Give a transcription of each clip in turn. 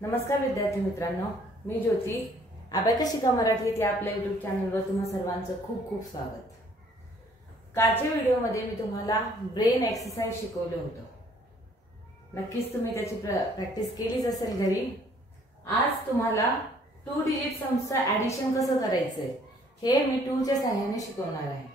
नमस्कार विद्यार्थी मित्रांनो, मी ज्योती. अबॅकस शिका मराठी या आपल्या YouTube चॅनलवर तुम्हा सर्वांचं खूप खूप स्वागत. कालच्या व्हिडिओमध्ये मी तुम्हाला ब्रेन एक्सरसाइज शिकवलं होतं. नक्कीच तुम्ही त्याची प्रॅक्टिस केलीच असेल घरी. आज तुम्हाला 2 डिजिट सम्सचं ऍडिशन कसं करायचंय हे मी टूलच्या सहाय्याने शिकवणार आहे.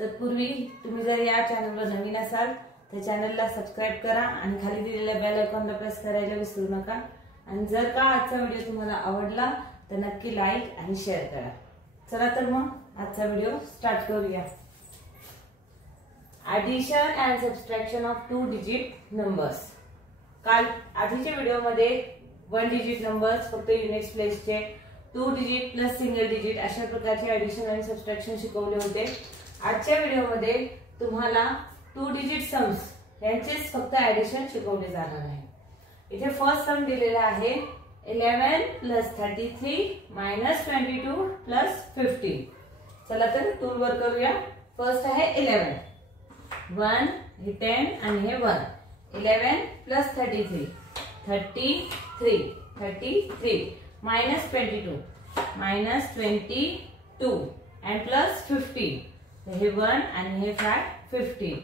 तत्पूर्वी तुम्ही जर या चॅनलवर नवीन असाल तर चॅनलला सबस्क्राइब करा आणि खाली दिलेल्या बेल आयकॉनला प्रेस करायला विसरू नका. आणि जर का आजचा व्हिडिओ तुम्हाला आवडला तर नक्की लाईक आणि शेअर करा. चला तर मग आजचा व्हिडिओ स्टार्ट करूया. Addition and subtraction of 2 digit numbers. काल आधीच्या व्हिडिओमध्ये 1 डिजिट नंबर्स फक्त युनिट्स प्लेसचे, 2 डिजिट प्लस सिंगल डिजिट अशा प्रकारचे ऍडिशन आणि सबट्रॅक्शन शिकवले होते. आजच्या व्हिडिओमध्ये तुम्हाला 2 डिजिट सम्स यांचेच फक्त ऍडिशन शिकवले जाणार आहे. इथे फर्स्ट सम दिलेला आहे 11 प्लस 33 मायनस 22 प्लस 15. चला तर टूल वर करूया. फर्स्ट आहे 11, 1 हे 10 आणि हे 1. 11 plus 33 33 minus 22 minus 22 and plus 15. हे 1 आणि हे 5 15.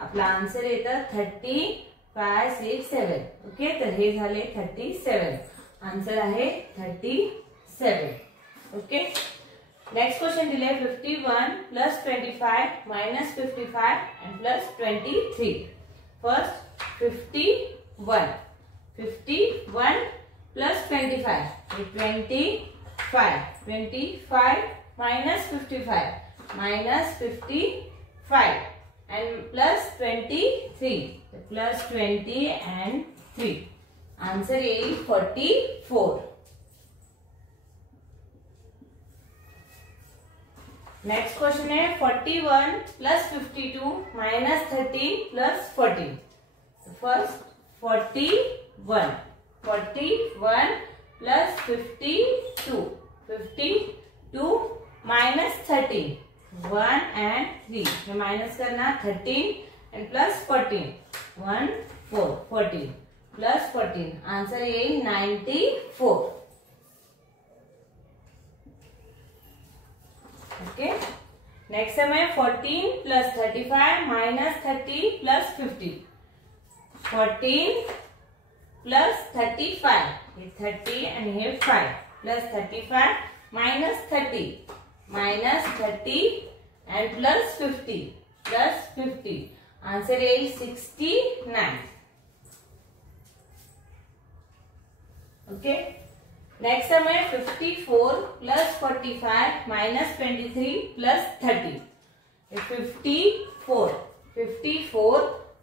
आपला आन्सर येतं 30 5 6 7. ओके, तर हे झाले 37. आन्सर आहे 37. ओके, नेक्स्ट क्वेश्चन दिले 51 plus 25 minus 55 and plus 23. First 51 plus 25 हे 25 minus 55 minus 55 and plus 23, plus 20 and 3. Answer is 44. Next question is 41 plus 52 minus 13 plus 14. So first 41 plus 52 minus 13. 1 and 3 ये minus करना 13 and plus 14. 1 4 14 plus 14. Answer ये 94. Okay, next समय 14 plus 35 minus 30 plus 50. 14 plus 35 ये 30 and ये 5 plus 35 minus 30 minus 30 and plus 50 plus 50. Answer is 69. Okay, next sum है 54 plus 45 minus 23 plus 30. 54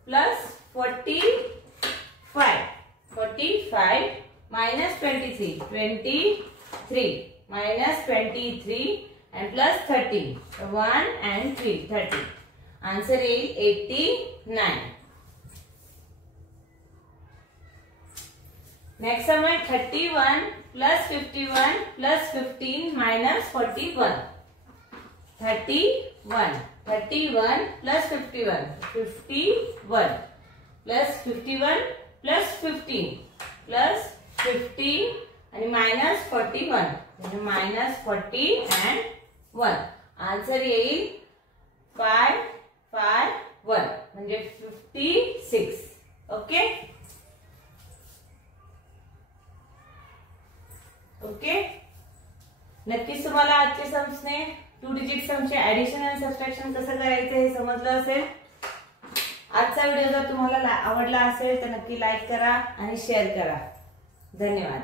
plus 45 minus 23 minus 23 and plus 30. 1 and 3 30. Answer is 89. Next sum है 31 plus 51 plus 15 minus 41. 31 plus 51 51 plus 51 plus 15 plus 15 and minus 41. minus 40 and 1. Answer येईल 5 5 1 म्हणजे 56. Okay okay, नक्कीच तुम्हाला आजचे सम्सने 2 digit सम्सचे addition आणि subtraction कसं करायचं हे समजलं असेल. आजचा व्हिडिओ जर तुम्हाला आवडला असेल तर नक्की लाईक करा आणि शेअर करा. धन्यवाद.